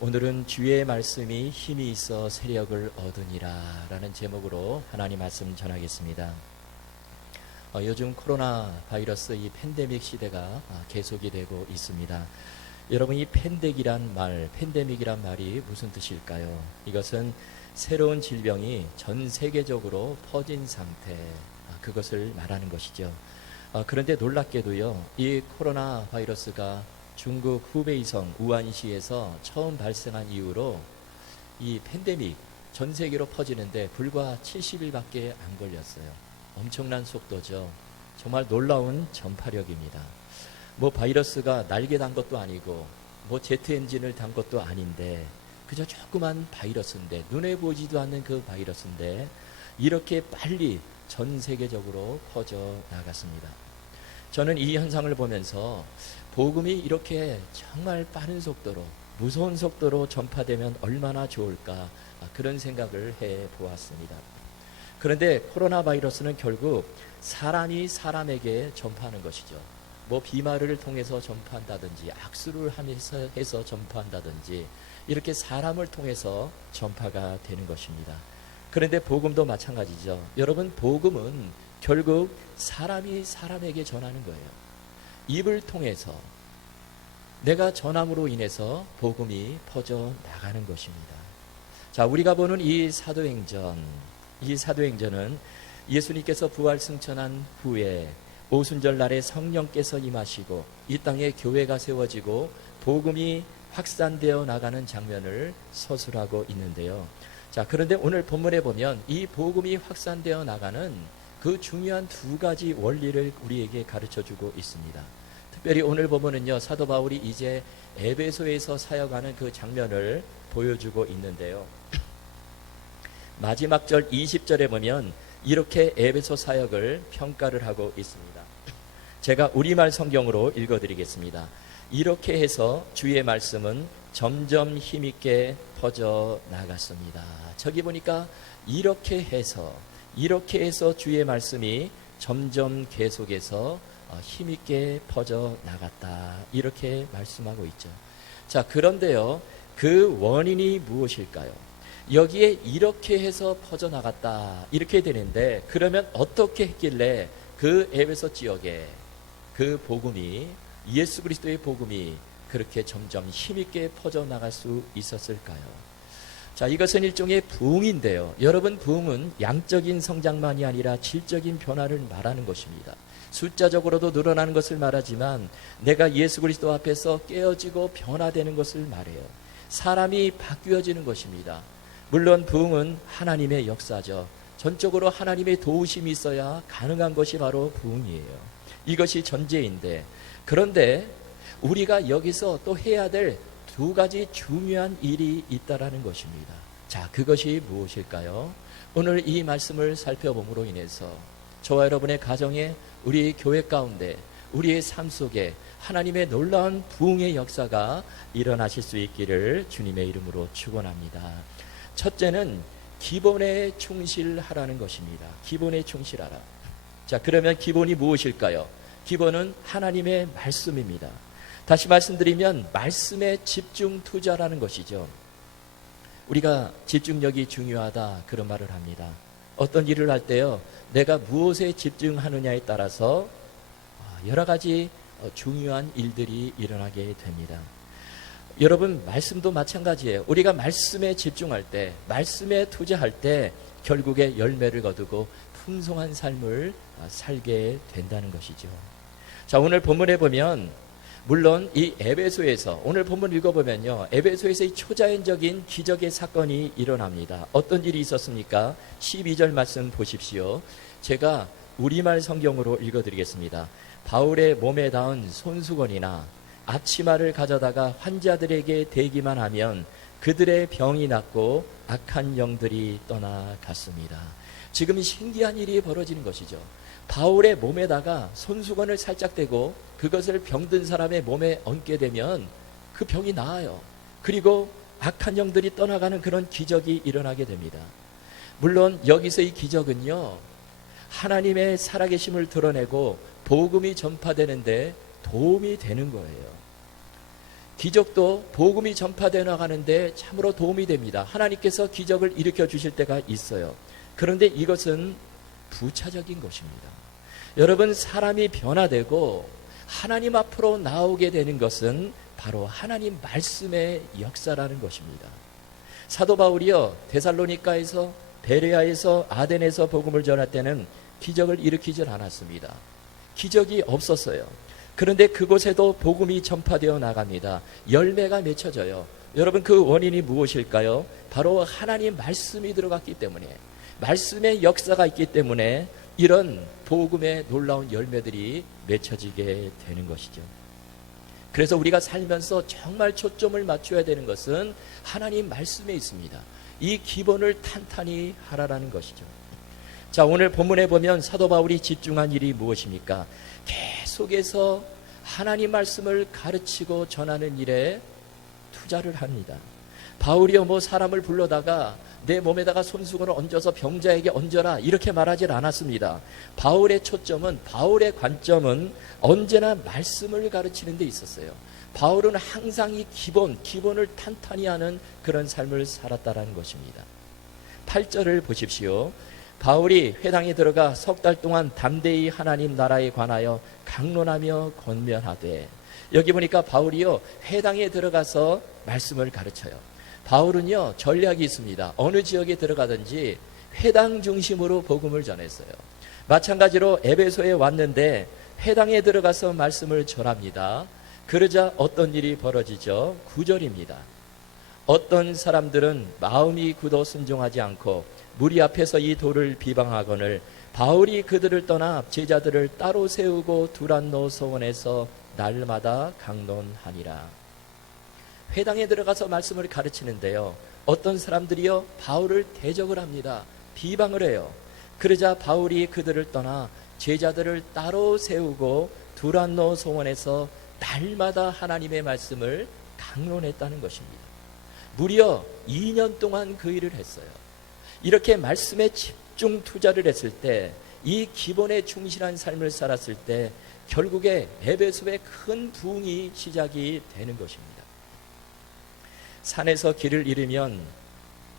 오늘은 주의 말씀이 힘이 있어 세력을 얻으니라 라는 제목으로 하나님 말씀 전하겠습니다. 요즘 코로나 바이러스 이 팬데믹 시대가 계속이 되고 있습니다. 여러분, 이 팬데믹이란 말이 무슨 뜻일까요? 이것은 새로운 질병이 전 세계적으로 퍼진 상태, 그것을 말하는 것이죠. 그런데 놀랍게도요, 이 코로나 바이러스가 중국 후베이성 우한시에서 처음 발생한 이후로 이 팬데믹 전 세계로 퍼지는데 불과 70일밖에 안 걸렸어요. 엄청난 속도죠. 정말 놀라운 전파력입니다. 바이러스가 날개 단 것도 아니고 제트 엔진을 단 것도 아닌데 그저 조그만 바이러스인데, 눈에 보이지도 않는 그 바이러스인데 이렇게 빨리 전 세계적으로 퍼져 나갔습니다. 저는 이 현상을 보면서 복음이 이렇게 정말 빠른 속도로, 무서운 속도로 전파되면 얼마나 좋을까, 그런 생각을 해 보았습니다. 그런데 코로나 바이러스는 결국 사람이 사람에게 전파하는 것이죠. 비말을 통해서 전파한다든지 악수를 해서 전파한다든지 이렇게 사람을 통해서 전파가 되는 것입니다. 그런데 복음도 마찬가지죠. 여러분, 복음은 결국 사람이 사람에게 전하는 거예요. 입을 통해서 내가 전함으로 인해서 복음이 퍼져 나가는 것입니다. 자, 우리가 보는 이 사도행전은 예수님께서 부활 승천한 후에 오순절 날에 성령께서 임하시고 이 땅에 교회가 세워지고 복음이 확산되어 나가는 장면을 서술하고 있는데요. 자, 그런데 오늘 본문에 보면 이 복음이 확산되어 나가는 그 중요한 두 가지 원리를 우리에게 가르쳐주고 있습니다. 특별히 오늘 보면은요, 사도 바울이 이제 에베소에서 사역하는 그 장면을 보여주고 있는데요. 마지막 절 20절에 보면 이렇게 에베소 사역을 평가를 하고 있습니다. 제가 우리말 성경으로 읽어드리겠습니다. 이렇게 해서 주의 말씀은 점점 힘있게 퍼져 나갔습니다. 저기 보니까 이렇게 해서 주의 말씀이 점점 계속해서 힘있게 퍼져 나갔다, 이렇게 말씀하고 있죠. 자, 그런데요, 그 원인이 무엇일까요? 여기에 이렇게 해서 퍼져 나갔다 이렇게 되는데, 그러면 어떻게 했길래 그 에베소 지역에 그 복음이, 예수 그리스도의 복음이 그렇게 점점 힘있게 퍼져 나갈 수 있었을까요? 자, 이것은 일종의 부흥인데요. 여러분, 부흥은 양적인 성장만이 아니라 질적인 변화를 말하는 것입니다. 숫자적으로도 늘어나는 것을 말하지만 내가 예수 그리스도 앞에서 깨어지고 변화되는 것을 말해요. 사람이 바뀌어지는 것입니다. 물론 부흥은 하나님의 역사죠. 전적으로 하나님의 도우심이 있어야 가능한 것이 바로 부흥이에요. 이것이 전제인데, 그런데 우리가 여기서 또 해야 될 두 가지 중요한 일이 있다라는 것입니다. 자, 그것이 무엇일까요? 오늘 이 말씀을 살펴봄으로 인해서 저와 여러분의 가정에, 우리 교회 가운데, 우리의 삶 속에 하나님의 놀라운 부흥의 역사가 일어나실 수 있기를 주님의 이름으로 축원합니다. 첫째는 기본에 충실하라는 것입니다. 기본에 충실하라. 자, 그러면 기본이 무엇일까요? 기본은 하나님의 말씀입니다. 다시 말씀드리면 말씀에 집중 투자라는 것이죠. 우리가 집중력이 중요하다, 그런 말을 합니다. 어떤 일을 할 때요, 내가 무엇에 집중하느냐에 따라서 여러 가지 중요한 일들이 일어나게 됩니다. 여러분, 말씀도 마찬가지예요. 우리가 말씀에 집중할 때, 말씀에 투자할 때 결국에 열매를 거두고 풍성한 삶을 살게 된다는 것이죠. 자, 오늘 본문에 보면, 물론 이 에베소에서, 오늘 본문 읽어보면요, 에베소에서 이 초자연적인 기적의 사건이 일어납니다. 어떤 일이 있었습니까? 12절 말씀 보십시오. 제가 우리말 성경으로 읽어드리겠습니다. 바울의 몸에 닿은 손수건이나 앞치마를 가져다가 환자들에게 대기만 하면 그들의 병이 낫고 악한 영들이 떠나갔습니다. 지금 신기한 일이 벌어지는 것이죠. 바울의 몸에다가 손수건을 살짝 대고 그것을 병든 사람의 몸에 얹게 되면 그 병이 나아요. 그리고 악한 영들이 떠나가는 그런 기적이 일어나게 됩니다. 물론 여기서 이 기적은요, 하나님의 살아계심을 드러내고 복음이 전파되는데 도움이 되는 거예요. 기적도 복음이 전파되어 나가는데 참으로 도움이 됩니다. 하나님께서 기적을 일으켜 주실 때가 있어요. 그런데 이것은 부차적인 것입니다. 여러분, 사람이 변화되고 하나님 앞으로 나오게 되는 것은 바로 하나님 말씀의 역사라는 것입니다. 사도 바울이요, 데살로니가에서, 베레아에서, 아덴에서 복음을 전할 때는 기적을 일으키질 않았습니다. 기적이 없었어요. 그런데 그곳에도 복음이 전파되어 나갑니다. 열매가 맺혀져요. 여러분, 그 원인이 무엇일까요? 바로 하나님 말씀이 들어갔기 때문에, 말씀의 역사가 있기 때문에 이런 복음의 놀라운 열매들이 맺혀지게 되는 것이죠. 그래서 우리가 살면서 정말 초점을 맞춰야 되는 것은 하나님 말씀에 있습니다. 이 기본을 탄탄히 하라라는 것이죠. 자, 오늘 본문에 보면 사도 바울이 집중한 일이 무엇입니까? 계속해서 하나님 말씀을 가르치고 전하는 일에 투자를 합니다. 바울이요, 사람을 불러다가 내 몸에다가 손수건을 얹어서 병자에게 얹어라 이렇게 말하지 않았습니다. 바울의 초점은, 바울의 관점은 언제나 말씀을 가르치는 데 있었어요. 바울은 항상 이 기본을 탄탄히 하는 그런 삶을 살았다는 것입니다. 8절을 보십시오. 바울이 회당에 들어가 석 달 동안 담대히 하나님 나라에 관하여 강론하며 권면하되, 여기 보니까 바울이요, 회당에 들어가서 말씀을 가르쳐요. 바울은요, 전략이 있습니다. 어느 지역에 들어가든지 회당 중심으로 복음을 전했어요. 마찬가지로 에베소에 왔는데 회당에 들어가서 말씀을 전합니다. 그러자 어떤 일이 벌어지죠? 9절입니다. 어떤 사람들은 마음이 굳어 순종하지 않고 무리 앞에서 이 도를 비방하거늘 바울이 그들을 떠나 제자들을 따로 세우고 두란노 서원에서 날마다 강론하니라. 회당에 들어가서 말씀을 가르치는데요, 어떤 사람들이요, 바울을 대적을 합니다. 비방을 해요. 그러자 바울이 그들을 떠나 제자들을 따로 세우고 두란노 소원에서 날마다 하나님의 말씀을 강론했다는 것입니다. 무려 2년 동안 그 일을 했어요. 이렇게 말씀에 집중 투자를 했을 때, 이 기본에 충실한 삶을 살았을 때 결국에 에베소의 큰 부흥이 시작이 되는 것입니다. 산에서 길을 잃으면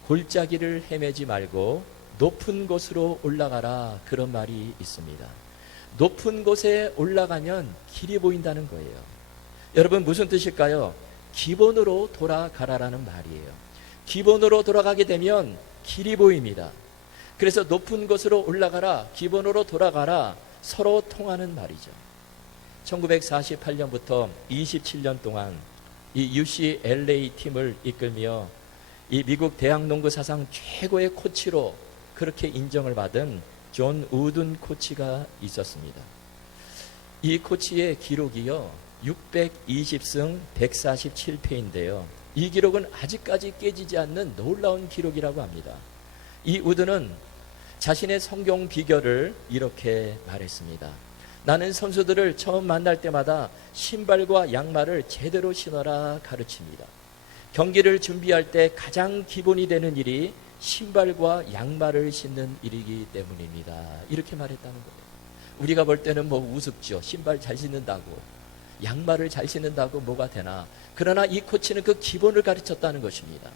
골짜기를 헤매지 말고 높은 곳으로 올라가라, 그런 말이 있습니다. 높은 곳에 올라가면 길이 보인다는 거예요. 여러분, 무슨 뜻일까요? 기본으로 돌아가라라는 말이에요. 기본으로 돌아가게 되면 길이 보입니다. 그래서 높은 곳으로 올라가라, 기본으로 돌아가라, 서로 통하는 말이죠. 1948년부터 27년 동안 이 UCLA 팀을 이끌며 이 미국 대학농구 사상 최고의 코치로 그렇게 인정을 받은 존 우든 코치가 있었습니다. 이 코치의 기록이요, 620승 147패인데요. 이 기록은 아직까지 깨지지 않는 놀라운 기록이라고 합니다. 이 우든은 자신의 성경 비결을 이렇게 말했습니다. 나는 선수들을 처음 만날 때마다 신발과 양말을 제대로 신어라 가르칩니다. 경기를 준비할 때 가장 기본이 되는 일이 신발과 양말을 신는 일이기 때문입니다. 이렇게 말했다는 거예요. 우리가 볼 때는 우습죠. 신발 잘 신는다고, 양말을 잘 신는다고 뭐가 되나. 그러나 이 코치는 그 기본을 가르쳤다는 것입니다.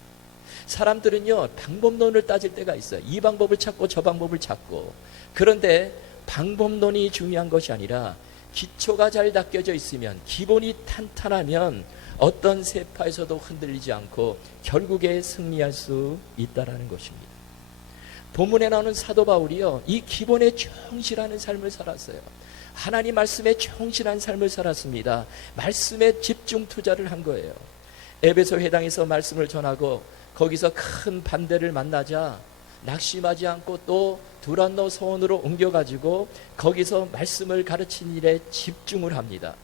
사람들은요, 방법론을 따질 때가 있어요. 이 방법을 찾고 저 방법을 찾고. 그런데 방법론이 중요한 것이 아니라 기초가 잘 닦여져 있으면, 기본이 탄탄하면 어떤 세파에서도 흔들리지 않고 결국에 승리할 수 있다라는 것입니다. 본문에 나오는 사도 바울이요, 이 기본에 충실하는 삶을 살았어요. 하나님 말씀에 충실한 삶을 살았습니다. 말씀에 집중 투자를 한 거예요. 에베소 회당에서 말씀을 전하고 거기서 큰 반대를 만나자 낙심하지 않고 또 두란노 소원으로 옮겨가지고 거기서 말씀을 가르친 일에 집중을 합니다.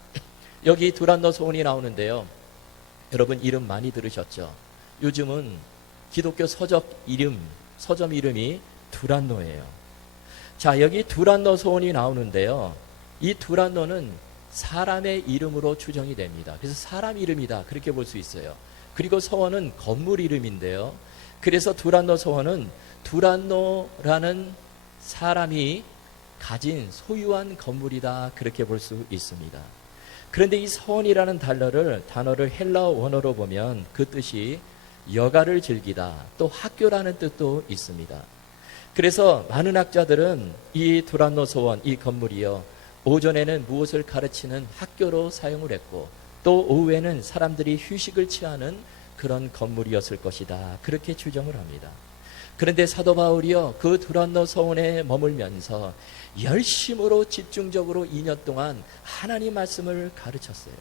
여기 두란노 소원이 나오는데요, 여러분 이름 많이 들으셨죠? 요즘은 기독교 서점 이름이 두란노예요. 자, 여기 두란노 소원이 나오는데요, 이 두란노는 사람의 이름으로 추정이 됩니다. 그래서 사람 이름이다, 그렇게 볼 수 있어요. 그리고 서원은 건물 이름인데요, 그래서 두란노 서원은 두란노라는 사람이 가진 소유한 건물이다, 그렇게 볼 수 있습니다. 그런데 이 서원이라는 단어를 헬라어 원어로 보면 그 뜻이 여가를 즐기다, 또 학교라는 뜻도 있습니다. 그래서 많은 학자들은 이 두란노 서원, 이 건물이요, 오전에는 무엇을 가르치는 학교로 사용을 했고, 또 오후에는 사람들이 휴식을 취하는 그런 건물이었을 것이다, 그렇게 추정을 합니다. 그런데 사도 바울이요, 그 두란노 서원에 머물면서 열심으로 집중적으로 2년 동안 하나님 말씀을 가르쳤어요.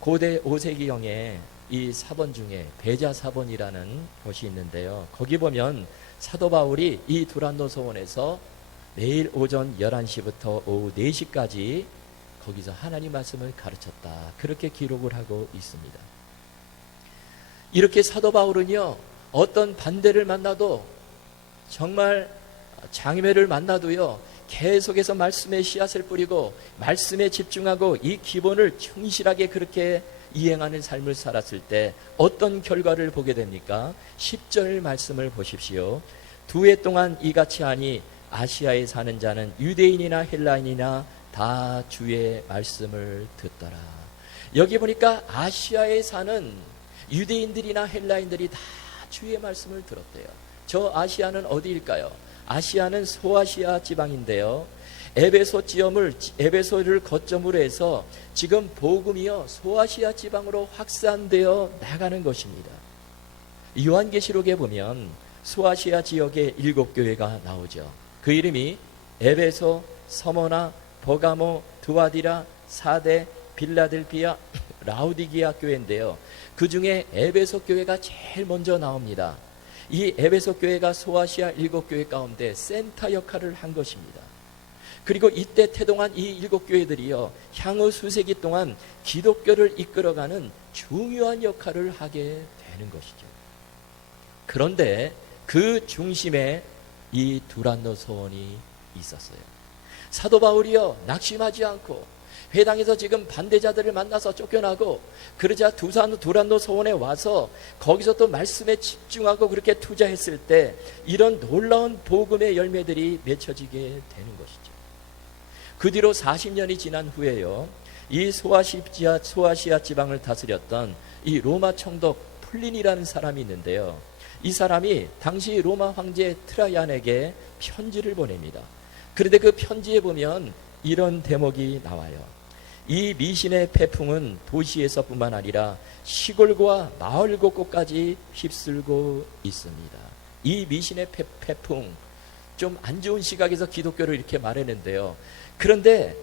고대 5세기경에 이 사본 중에 베자사본이라는 곳이 있는데요, 거기 보면 사도 바울이 이 두란노 서원에서 매일 오전 11시부터 오후 4시까지 거기서 하나님 말씀을 가르쳤다, 그렇게 기록을 하고 있습니다. 이렇게 사도 바울은요, 어떤 반대를 만나도, 정말 장애를 만나도요, 계속해서 말씀의 씨앗을 뿌리고 말씀에 집중하고 이 기본을 충실하게 그렇게 이행하는 삶을 살았을 때 어떤 결과를 보게 됩니까? 10절 말씀을 보십시오. 2해 동안 이같이 하니 아시아에 사는 자는 유대인이나 헬라인이나 다 주의 말씀을 듣더라. 여기 보니까 아시아에 사는 유대인들이나 헬라인들이 다 주의 말씀을 들었대요. 저 아시아는 어디일까요? 아시아는 소아시아 지방인데요, 에베소를 거점으로 해서 지금 복음이요, 소아시아 지방으로 확산되어 나가는 것입니다. 요한계시록에 보면 소아시아 지역에 7교회가 나오죠. 그 이름이 에베소, 서머나, 버가모, 두아디라, 사데, 빌라델피아, 라우디기아 교회인데요, 그 중에 에베소 교회가 제일 먼저 나옵니다. 이 에베소 교회가 소아시아 7교회 가운데 센터 역할을 한 것입니다. 그리고 이때 태동한 이 7교회들이요, 향후 수세기 동안 기독교를 이끌어가는 중요한 역할을 하게 되는 것이죠. 그런데 그 중심에 이 두란노 서원이 있었어요. 사도 바울이요, 낙심하지 않고 회당에서 지금 반대자들을 만나서 쫓겨나고, 그러자 두란노 서원에 와서 거기서 또 말씀에 집중하고 그렇게 투자했을 때 이런 놀라운 복음의 열매들이 맺혀지게 되는 것이죠. 그 뒤로 40년이 지난 후에요, 이 소아시아 지방을 다스렸던 이 로마 총독 플린이라는 사람이 있는데요, 이 사람이 당시 로마 황제 트라이안에게 편지를 보냅니다. 그런데 그 편지에 보면 이런 대목이 나와요. 이 미신의 태풍은 도시에서뿐만 아니라 시골과 마을 곳곳까지 휩쓸고 있습니다. 이 미신의 태풍, 좀 안 좋은 시각에서 기독교를 이렇게 말했는데요, 그런데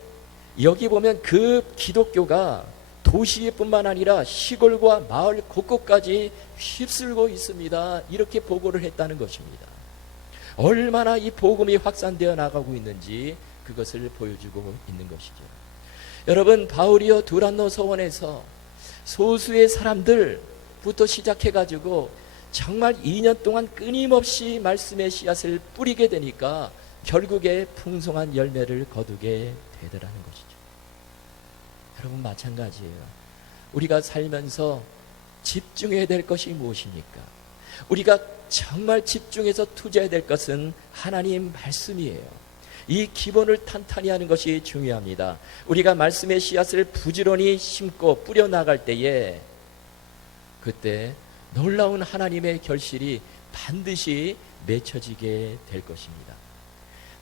여기 보면 그 기독교가 도시뿐만 아니라 시골과 마을 곳곳까지 휩쓸고 있습니다, 이렇게 보고를 했다는 것입니다. 얼마나 이 복음이 확산되어 나가고 있는지 그것을 보여주고 있는 것이죠. 여러분, 바울이요, 두란노 서원에서 소수의 사람들부터 시작해가지고 정말 2년 동안 끊임없이 말씀의 씨앗을 뿌리게 되니까 결국에 풍성한 열매를 거두게 되더라는 것이죠. 여러분, 마찬가지예요. 우리가 살면서 집중해야 될 것이 무엇입니까? 우리가 정말 집중해서 투자해야 될 것은 하나님 말씀이에요. 이 기본을 탄탄히 하는 것이 중요합니다. 우리가 말씀의 씨앗을 부지런히 심고 뿌려나갈 때에 그때 놀라운 하나님의 결실이 반드시 맺혀지게 될 것입니다.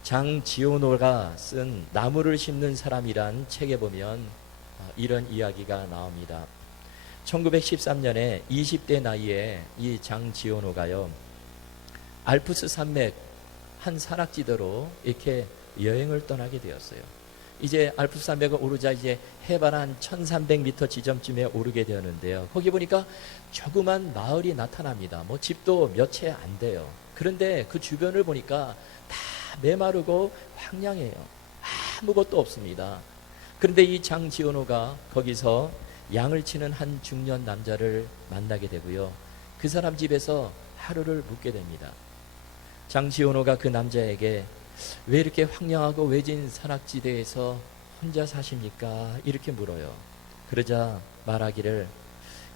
장지오노가 쓴 나무를 심는 사람이란 책에 보면 이런 이야기가 나옵니다. 1913년에 20대 나이에 이 장지오노가요, 알프스 산맥 한 산악지대로 이렇게 여행을 떠나게 되었어요. 이제 알프스 산맥을 오르자 이제 해발 한 1300m 지점쯤에 오르게 되었는데요, 거기 보니까 조그만 마을이 나타납니다. 뭐 집도 몇 채 안 돼요. 그런데 그 주변을 보니까 다 메마르고 황량해요. 아무것도 없습니다. 그런데 이 장지오노가 거기서 양을 치는 한 중년 남자를 만나게 되고요, 그 사람 집에서 하루를 묵게 됩니다. 장지오노가 그 남자에게 왜 이렇게 황량하고 외진 산악지대에서 혼자 사십니까? 이렇게 물어요. 그러자 말하기를,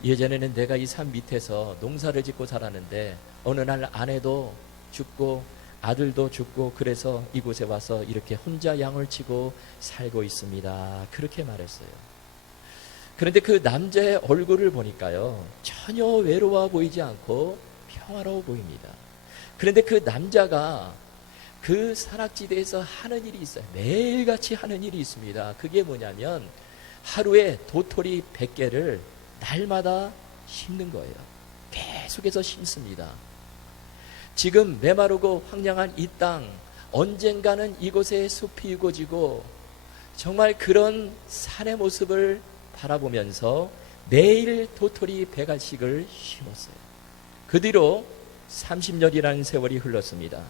예전에는 내가 이 산 밑에서 농사를 짓고 살았는데 어느 날 아내도 죽고 아들도 죽고 그래서 이곳에 와서 이렇게 혼자 양을 치고 살고 있습니다. 그렇게 말했어요. 그런데 그 남자의 얼굴을 보니까요, 전혀 외로워 보이지 않고 평화로워 보입니다. 그런데 그 남자가 그 산악지대에서 하는 일이 있어요. 매일같이 하는 일이 있습니다. 그게 뭐냐면 하루에 도토리 100개를 날마다 심는 거예요. 계속해서 심습니다. 지금 메마르고 황량한 이 땅, 언젠가는 이곳에 숲이 우거지고 정말 그런 산의 모습을 바라보면서 매일 도토리 100알씩을 심었어요. 그 뒤로 30년이라는 세월이 흘렀습니다.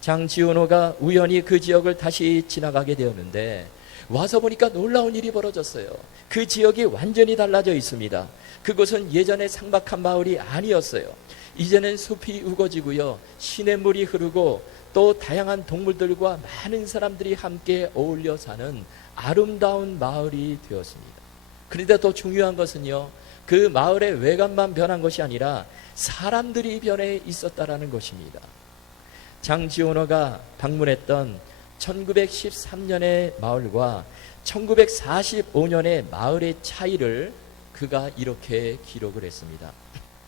장지원호가 우연히 그 지역을 다시 지나가게 되었는데 와서 보니까 놀라운 일이 벌어졌어요. 그 지역이 완전히 달라져 있습니다. 그곳은 예전에 삭막한 마을이 아니었어요. 이제는 숲이 우거지고요, 시냇물이 흐르고 또 다양한 동물들과 많은 사람들이 함께 어울려 사는 아름다운 마을이 되었습니다. 그런데 더 중요한 것은요, 그 마을의 외관만 변한 것이 아니라 사람들이 변해 있었다라는 것입니다. 장지원호가 방문했던 1913년의 마을과 1945년의 마을의 차이를 그가 이렇게 기록을 했습니다.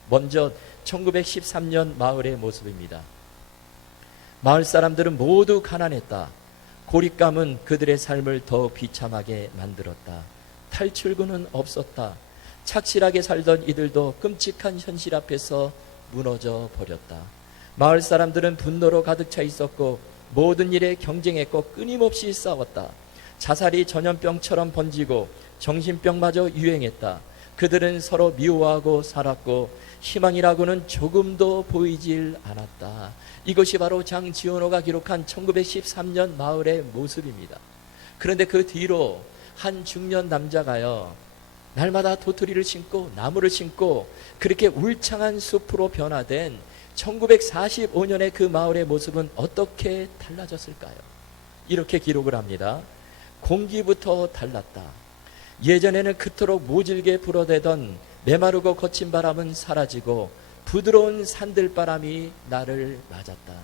먼저 1913년 마을의 모습입니다. 마을 사람들은 모두 가난했다. 고립감은 그들의 삶을 더 비참하게 만들었다. 탈출구는 없었다. 착실하게 살던 이들도 끔찍한 현실 앞에서 무너져 버렸다. 마을 사람들은 분노로 가득 차 있었고 모든 일에 경쟁했고 끊임없이 싸웠다. 자살이 전염병처럼 번지고 정신병마저 유행했다. 그들은 서로 미워하고 살았고 희망이라고는 조금도 보이질 않았다. 이것이 바로 장지원호가 기록한 1913년 마을의 모습입니다. 그런데 그 뒤로 한 중년 남자가요, 날마다 도토리를 심고 나무를 심고 그렇게 울창한 숲으로 변화된 1945년의 그 마을의 모습은 어떻게 달라졌을까요? 이렇게 기록을 합니다. 공기부터 달랐다. 예전에는 그토록 모질게 불어대던 메마르고 거친 바람은 사라지고 부드러운 산들바람이 나를 맞았다.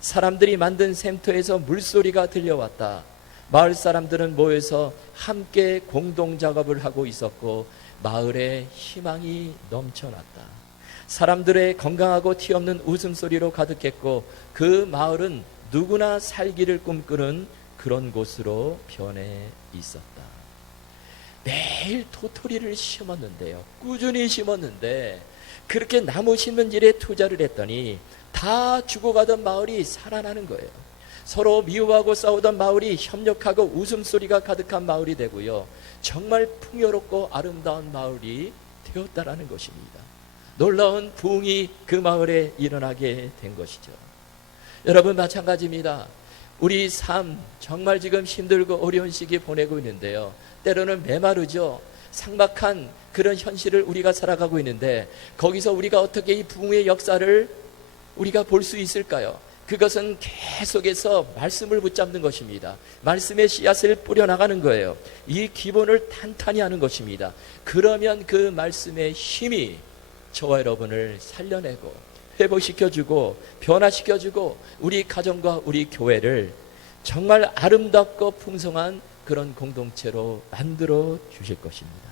사람들이 만든 샘터에서 물소리가 들려왔다. 마을 사람들은 모여서 함께 공동작업을 하고 있었고 마을에 희망이 넘쳐났다. 사람들의 건강하고 티없는 웃음소리로 가득했고 그 마을은 누구나 살기를 꿈꾸는 그런 곳으로 변해 있었다. 매일 도토리를 심었는데요, 꾸준히 심었는데 그렇게 나무 심는 일에 투자를 했더니 다 죽어가던 마을이 살아나는 거예요. 서로 미워하고 싸우던 마을이 협력하고 웃음소리가 가득한 마을이 되고요, 정말 풍요롭고 아름다운 마을이 되었다라는 것입니다. 놀라운 부흥이 그 마을에 일어나게 된 것이죠. 여러분, 마찬가지입니다. 우리 삶 정말 지금 힘들고 어려운 시기 보내고 있는데요, 때로는 메마르죠. 삭막한 그런 현실을 우리가 살아가고 있는데 거기서 우리가 어떻게 이 부흥의 역사를 우리가 볼 수 있을까요? 그것은 계속해서 말씀을 붙잡는 것입니다. 말씀의 씨앗을 뿌려나가는 거예요. 이 기본을 탄탄히 하는 것입니다. 그러면 그 말씀의 힘이 저와 여러분을 살려내고 회복시켜주고 변화시켜주고 우리 가정과 우리 교회를 정말 아름답고 풍성한 그런 공동체로 만들어 주실 것입니다.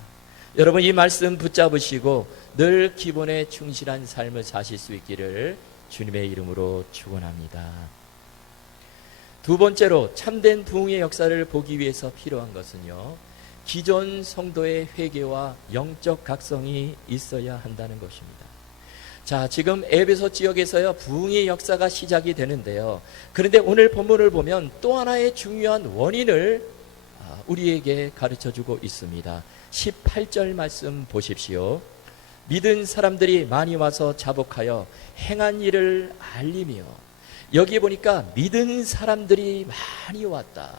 여러분, 이 말씀 붙잡으시고 늘 기본에 충실한 삶을 사실 수 있기를 주님의 이름으로 축원합니다. 두 번째로 참된 부흥의 역사를 보기 위해서 필요한 것은요, 기존 성도의 회개와 영적 각성이 있어야 한다는 것입니다. 자, 지금 에베소 지역에서요, 부흥의 역사가 시작이 되는데요, 그런데 오늘 본문을 보면 또 하나의 중요한 원인을 우리에게 가르쳐주고 있습니다. 18절 말씀 보십시오. 믿은 사람들이 많이 와서 자복하여 행한 일을 알리며, 여기 보니까 믿은 사람들이 많이 왔다,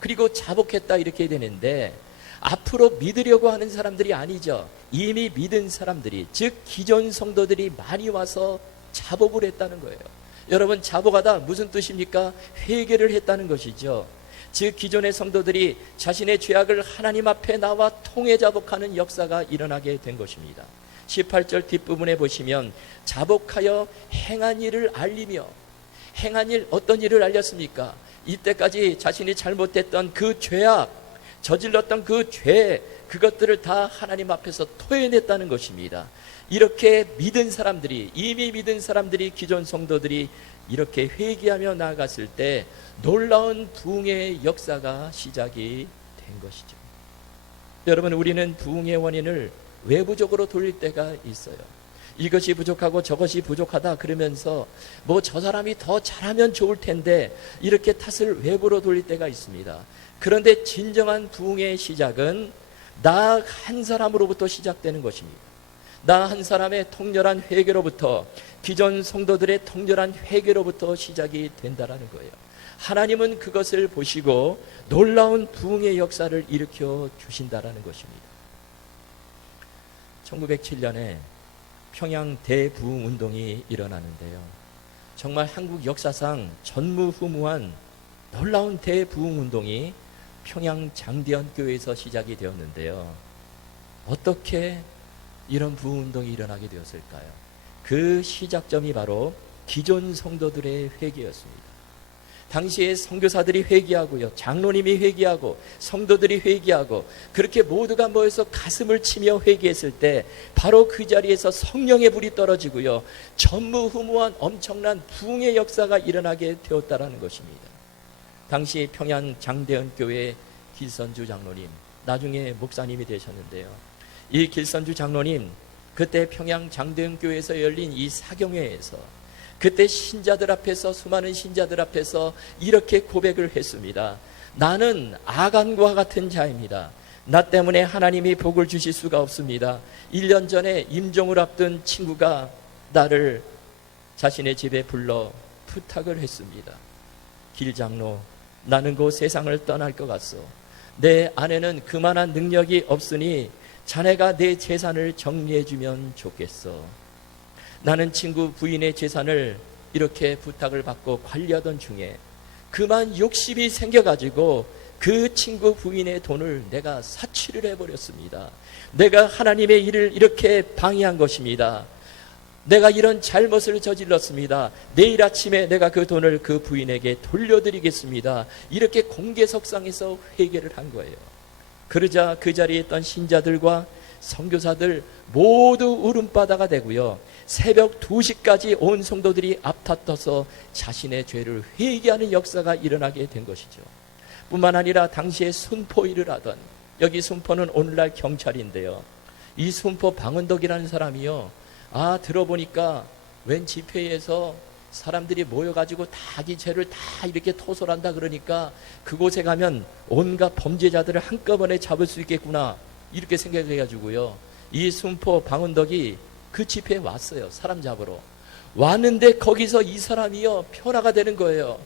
그리고 자복했다, 이렇게 되는데 앞으로 믿으려고 하는 사람들이 아니죠. 이미 믿은 사람들이, 즉 기존 성도들이 많이 와서 자복을 했다는 거예요. 여러분, 자복하다 무슨 뜻입니까? 회개를 했다는 것이죠. 즉 기존의 성도들이 자신의 죄악을 하나님 앞에 나와 통해 자복하는 역사가 일어나게 된 것입니다. 18절 뒷부분에 보시면 자복하여 행한 일을 알리며, 행한 일, 어떤 일을 알렸습니까? 이때까지 자신이 잘못했던 그 죄악, 저질렀던 그 죄, 그것들을 다 하나님 앞에서 토해냈다는 것입니다. 이렇게 믿은 사람들이, 이미 믿은 사람들이, 기존 성도들이 이렇게 회개하며 나아갔을 때 놀라운 부흥의 역사가 시작이 된 것이죠. 여러분, 우리는 부흥의 원인을 외부적으로 돌릴 때가 있어요. 이것이 부족하고 저것이 부족하다 그러면서 뭐 저 사람이 더 잘하면 좋을 텐데 이렇게 탓을 외부로 돌릴 때가 있습니다. 그런데 진정한 부흥의 시작은 나 한 사람으로부터 시작되는 것입니다. 나 한 사람의 통렬한 회개로부터, 기존 성도들의 통렬한 회개로부터 시작이 된다라는 거예요. 하나님은 그것을 보시고 놀라운 부흥의 역사를 일으켜 주신다라는 것입니다. 1907년에 평양 대부흥 운동이 일어나는데요. 정말 한국 역사상 전무후무한 놀라운 대부흥 운동이 평양 장대현 교회에서 시작이 되었는데요. 어떻게 이런 부흥 운동이 일어나게 되었을까요? 그 시작점이 바로 기존 성도들의 회개였습니다. 당시에 선교사들이 회개하고요, 장로님이 회개하고 성도들이 회개하고 그렇게 모두가 모여서 가슴을 치며 회개했을 때 바로 그 자리에서 성령의 불이 떨어지고요, 전무후무한 엄청난 부흥의 역사가 일어나게 되었다라는 것입니다. 당시 평양 장대현 교회 길선주 장로님, 나중에 목사님이 되셨는데요. 이 길선주 장로님, 그때 평양 장대현 교회에서 열린 이 사경회에서 그때 신자들 앞에서, 수많은 신자들 앞에서 이렇게 고백을 했습니다. 나는 아간과 같은 자입니다. 나 때문에 하나님이 복을 주실 수가 없습니다. 1년 전에 임종을 앞둔 친구가 나를 자신의 집에 불러 부탁을 했습니다. 길장로, 나는 곧 세상을 떠날 것 같소. 내 아내는 그만한 능력이 없으니 자네가 내 재산을 정리해주면 좋겠어. 나는 친구 부인의 재산을 이렇게 부탁을 받고 관리하던 중에 그만 욕심이 생겨가지고 그 친구 부인의 돈을 내가 사치를 해버렸습니다. 내가 하나님의 일을 이렇게 방해한 것입니다. 내가 이런 잘못을 저질렀습니다. 내일 아침에 내가 그 돈을 그 부인에게 돌려드리겠습니다. 이렇게 공개석상에서 회개를 한 거예요. 그러자 그 자리에 있던 신자들과 선교사들 모두 울음바다가 되고요, 새벽 2시까지 온 성도들이 앞다퉈서 자신의 죄를 회개하는 역사가 일어나게 된 것이죠. 뿐만 아니라 당시에 순포 일을 하던, 여기 순포는 오늘날 경찰인데요, 이 순포 방은덕이라는 사람이요, 들어보니까 웬 집회에서 사람들이 모여가지고 자기 죄를 다 이렇게 토설한다 그러니까 그곳에 가면 온갖 범죄자들을 한꺼번에 잡을 수 있겠구나, 이렇게 생각해가지고요, 이 순포 방은덕이 그 집회에 왔어요. 사람 잡으러 왔는데 거기서 이 사람이요, 변화가 되는 거예요.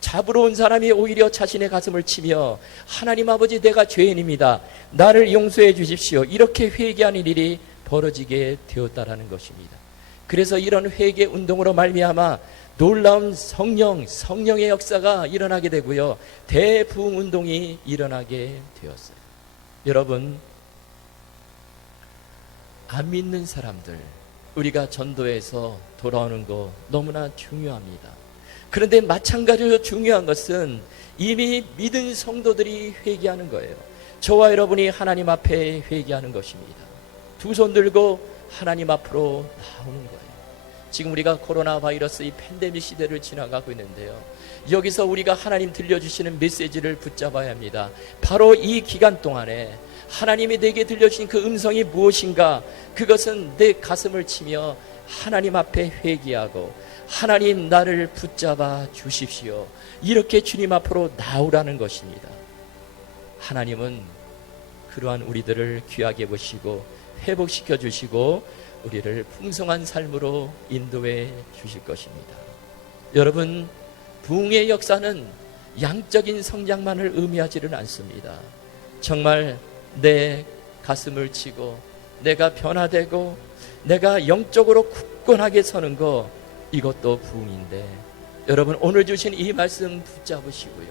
잡으러 온 사람이 오히려 자신의 가슴을 치며 하나님 아버지, 내가 죄인입니다, 나를 용서해 주십시오, 이렇게 회개하는 일이 벌어지게 되었다라는 것입니다. 그래서 이런 회개 운동으로 말미암아 놀라운 성령의 역사가 일어나게 되고요, 대부흥 운동이 일어나게 되었어요. 여러분, 안 믿는 사람들, 우리가 전도해서 돌아오는 거 너무나 중요합니다. 그런데 마찬가지로 중요한 것은 이미 믿은 성도들이 회개하는 거예요. 저와 여러분이 하나님 앞에 회개하는 것입니다. 두 손 들고 하나님 앞으로 나오는 거예요. 지금 우리가 코로나 바이러스 이 팬데믹 시대를 지나가고 있는데요, 여기서 우리가 하나님 들려주시는 메시지를 붙잡아야 합니다. 바로 이 기간 동안에 하나님이 내게 들려주신 그 음성이 무엇인가, 그것은 내 가슴을 치며 하나님 앞에 회개하고 하나님, 나를 붙잡아 주십시오, 이렇게 주님 앞으로 나오라는 것입니다. 하나님은 그러한 우리들을 귀하게 보시고 회복시켜 주시고 우리를 풍성한 삶으로 인도해 주실 것입니다. 여러분, 부흥의 역사는 양적인 성장만을 의미하지는 않습니다. 정말 내 가슴을 치고 내가 변화되고 내가 영적으로 굳건하게 서는 거, 이것도 부흥인데, 여러분, 오늘 주신 이 말씀 붙잡으시고요,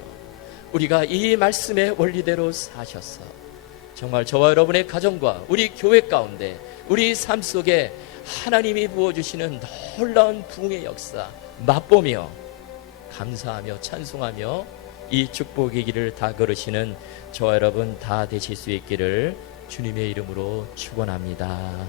우리가 이 말씀의 원리대로 사셔서 정말 저와 여러분의 가정과 우리 교회 가운데 우리 삶 속에 하나님이 부어주시는 놀라운 부흥의 역사 맛보며 감사하며 찬송하며 이 축복의 길을 다 걸으시는 저와 여러분 다 되실 수 있기를 주님의 이름으로 축원합니다.